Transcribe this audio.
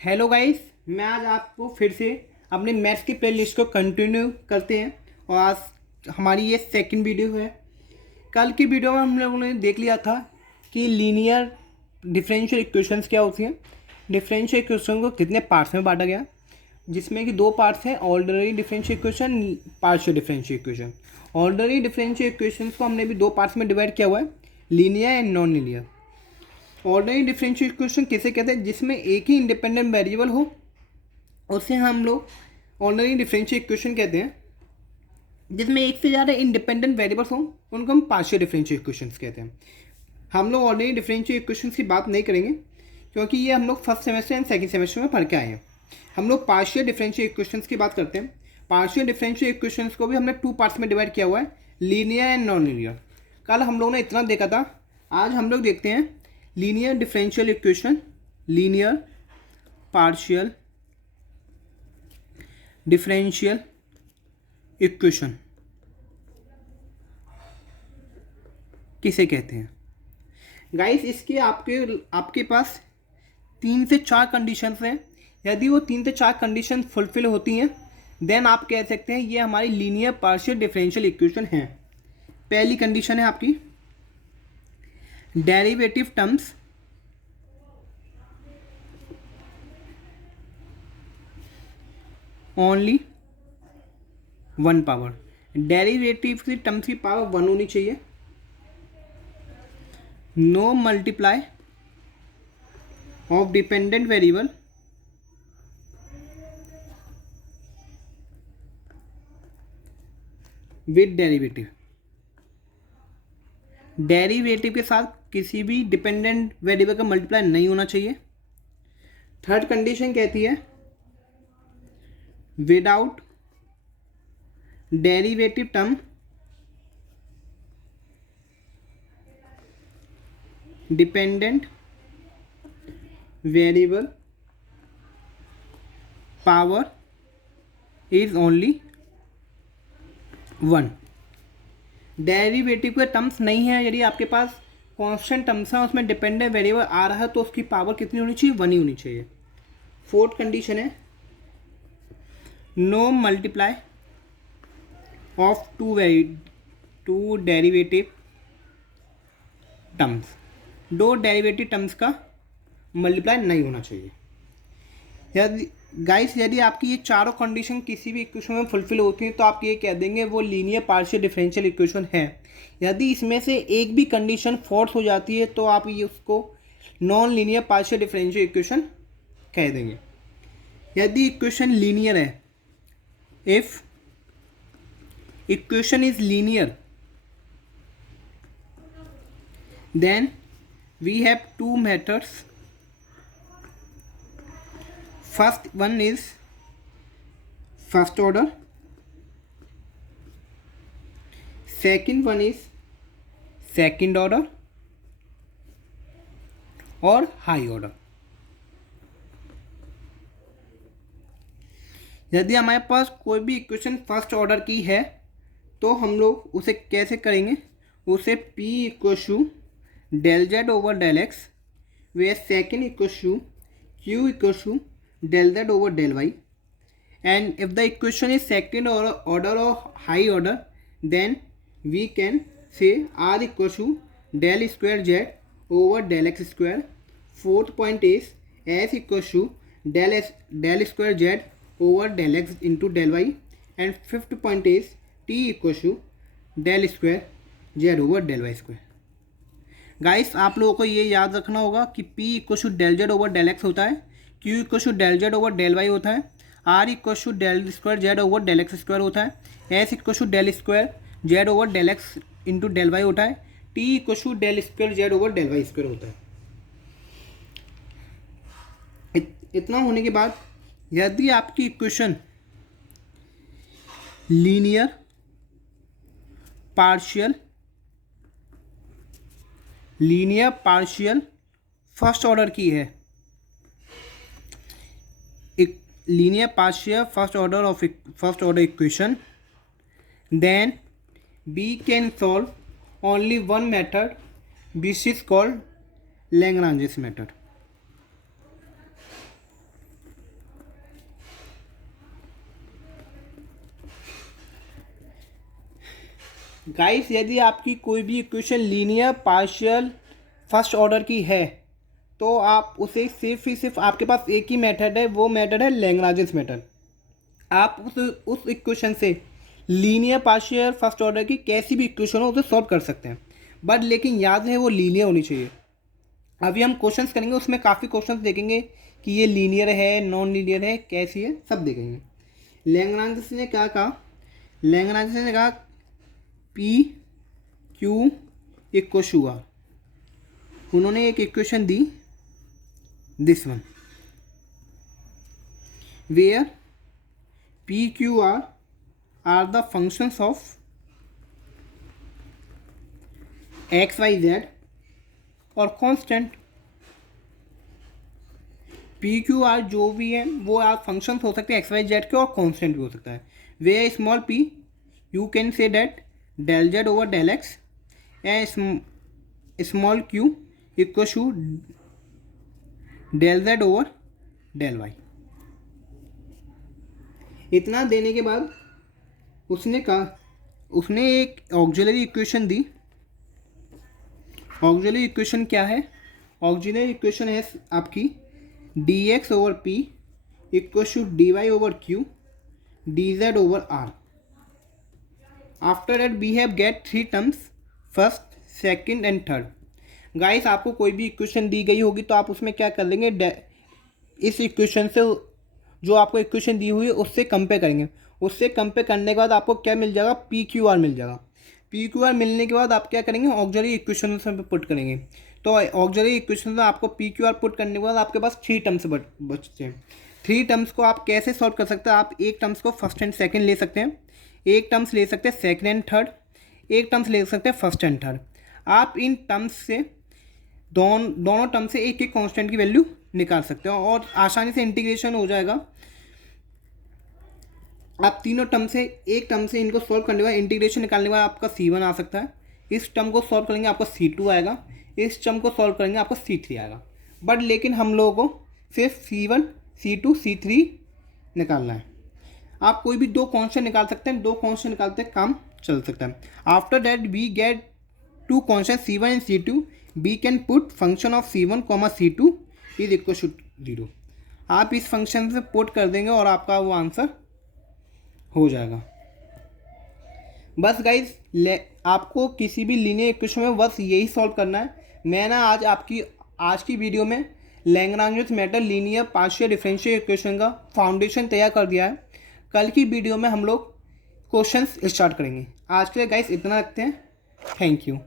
Hello guys, मैं आज आपको फिर से अपने मैथ्स की प्लेलिस्ट को कंटिन्यू करते हैं और आज हमारी ये सेकंड वीडियो है। कल की वीडियो में हम लोगों ने देख लिया था कि लीनियर डिफरेंशियल इक्वेशंस क्या होती हैं, डिफरेंशियल इक्वेशन को कितने पार्ट्स में बांटा गया, जिसमें कि दो पार्ट्स हैं, ordinary differential equation, partial differential equation. Ordinary differential equations को हमने भी दो पार्ट्स में डिवाइड किया हुआ है, linear and non linear. Ordinary differential equation किसे कहते हैं? जिसमें एक ही इंडिपेंडेंट वेरिएबल हो उसे हम लोग ऑर्डिनरी डिफरेंशियल इक्वेशन कहते हैं। जिसमें एक से ज़्यादा इंडिपेंडेंट वेरिएबल्स हों उनको हम पार्शियल डिफरेंशियल इक्वेशंस कहते हैं। हम लोग ऑर्डिनरी डिफरेंशियल इक्वेशंस की बात नहीं करेंगे क्योंकि ये हम लोग first semester and second semester में पढ़ के आए हैं। हम लोग पार्शियल डिफरेंशियल इक्वेशंस की बात करते हैं। पार्शियल डिफरेंशियल इक्वेशंस को भी हमने टू पार्ट्स में डिवाइड किया हुआ है, लीनियर एंड नॉन लीनियर। कल हम लोगों ने इतना देखा था, आज हम लोग देखते हैं linear differential equation, linear partial differential equation किसे कहते हैं। गाइस, इसके आपके पास 3 से 4 कंडीशंस हैं। यदि वो 3 से 4 कंडीशन फुलफिल होती हैं देन आप कह सकते हैं ये हमारी लीनियर पार्शियल डिफरेंशियल इक्वेशन है। पहली कंडीशन है आपकी derivative terms only 1 power. Derivative की टर्म्स की पावर 1 होनी चाहिए। No multiply of dependent variable with derivative. Derivative के साथ किसी भी डिपेंडेंट वेरिएबल का मल्टीप्लाई नहीं होना चाहिए। थर्ड कंडीशन कहती है without derivative term dependent variable power is only 1। Derivative के टर्म्स नहीं है, यदि आपके पास कांस्टेंट टर्म्स है उसमें डिपेंडेंट वेरिएबल आ रहा है तो उसकी पावर कितनी होनी चाहिए? 1 ही होनी चाहिए। फोर्थ कंडीशन है no multiply of two derivative terms. दो डेरिवेटिव टर्म्स का मल्टीप्लाई नहीं होना चाहिए। यदि आपकी ये चारों कंडीशन किसी भी इक्वेशन में फुलफिल होती हैं तो आप ये कह देंगे वो लीनियर पार्शियल डिफरेंशियल इक्वेशन है। यदि इसमें से एक भी कंडीशन फॉल्स हो जाती है तो आप ये उसको non linear partial differential equation कह देंगे। यदि इक्वेशन लीनियर है, if equation is linear then we have two methods. First one is first order, second one is second order और हाई ऑर्डर। यदि हमारे पास कोई भी इक्वेशन फर्स्ट ऑर्डर की है तो हम लोग उसे कैसे करेंगे? उसे P equal to del z over del x, where second equals to q equals to del z over del y, and if the equation is second order or high order then we can say r equals to del square z over del x square. Fourth point is s equals to del square z over del x into del y, and fifth point is t equals to del square z over del y square. Guys, आप लोगों को ये याद रखना होगा कि P equal to del z over del x होता है, Q equal to del z over del y होता है, R equal to del square z over del x square होता है, S equal to del square z over del x into del y होता है, T equal to del square z over del y square होता है। इतना होने के बाद यदि आपकी equation linear partial first order की है, एक linear partial first order equation, then we can solve only one method which is called Lagrange's method. Guys यदि आपकी कोई भी equation linear partial first order की है तो आप उसे सिर्फ ही सिर्फ आपके पास एक ही मेथड है, वो मेथड है लैग्रांजेस मेथड। आप उस इक्वेशन से लीनियर पार्शियल फर्स्ट ऑर्डर की कैसी भी इक्वेशन हो उसे सॉल्व कर सकते हैं, बट लेकिन याद है वो लीनियर होनी चाहिए। अभी हम क्वेश्चंस करेंगे, उसमें काफ़ी क्वेश्चंस देखेंगे कि ये लीनियर है, नॉन लीनियर है, कैसी है, सब देखेंगे। लैग्रांज ने क्या कहा, लैग्रांज ने कहा P Q equal to R. उन्होंने एक इक्वेशन दी, this one, where P Q R the functions of X Y Z और कांस्टेंट। पी क्यू आर जो भी है वो आप फंक्शंस हो सकते हैं एक्स वाई जेड के, और कांस्टेंट भी हो सकता है। Where small p you can say that del z over del x and small q equal to del z over del y. इतना देने के बाद उसने एक ऑक्सिलरी इक्वेशन दी। ऑक्सिलरी इक्वेशन क्या है? ऑक्सिलरी इक्वेशन है आपकी d x over p equal to d y over q d z over r. After that we have get three terms, first, second and third. Guys आपको कोई भी equation दी गई होगी तो आप उसमें क्या कर लेंगे, इस इक्वेशन से जो आपको इक्वेशन दी हुई है उससे कंपेयर करेंगे। उससे कंपेयर करने के बाद आपको क्या मिल जाएगा, पी क्यू आर मिल जाएगा। पी क्यू आर मिलने के बाद आप क्या करेंगे, ऑक्सिलरी इक्वेशन में पुट करेंगे। तो ऑक्सिलरी इक्वेशन में आपको पी क्यू आर पुट करने के बाद आपके पास थ्री टर्म्स बचते हैं। थ्री टर्म्स को आप कैसे सॉल्व कर सकते हैं, आप एक टर्म्स को फर्स्ट एंड सेकंड ले सकते हैं, एक टर्म्स ले सकते हैं सेकंड एंड थर्ड, एक टर्म्स ले सकते हैं फर्स्ट एंड थर्ड। आप इन टर्म्स से दोनों टर्म से एक एक कांस्टेंट की वैल्यू निकाल सकते हो और आसानी से इंटीग्रेशन हो जाएगा। आप तीनों टर्म से एक टर्म से इनको सॉल्व करने के बाद इंटीग्रेशन निकालने के बाद आपका C1 आ सकता है। इस टर्म को सॉल्व करेंगे आपका C2 आएगा, इस टर्म को सॉल्व करेंगे आपका C3 आएगा। बट लेकिन हम लोगों को सिर्फ C1, C2, C3 निकालना है। आप कोई भी दो कांस्टेंट निकाल सकते हैं, दो कांस्टेंट निकालते हैं काम चल सकता है। After that we get two constant C1 and C2, we can put function of C1, C2 is equal to 0। आप इस फंक्शन से पुट कर देंगे और आपका वो आंसर हो जाएगा। बस गाइज आपको किसी भी लीनियर इक्वेशन में बस यही सॉल्व करना है। मैं ना आज की वीडियो में Lagrange method linear partial differential equation का फाउंडेशन तैयार कर दिया है। कल की वीडियो में हम लोग क्वेश्चंस स्टार्ट करेंगे। आज के लिए गाइज इतना रखते हैं। Thank you.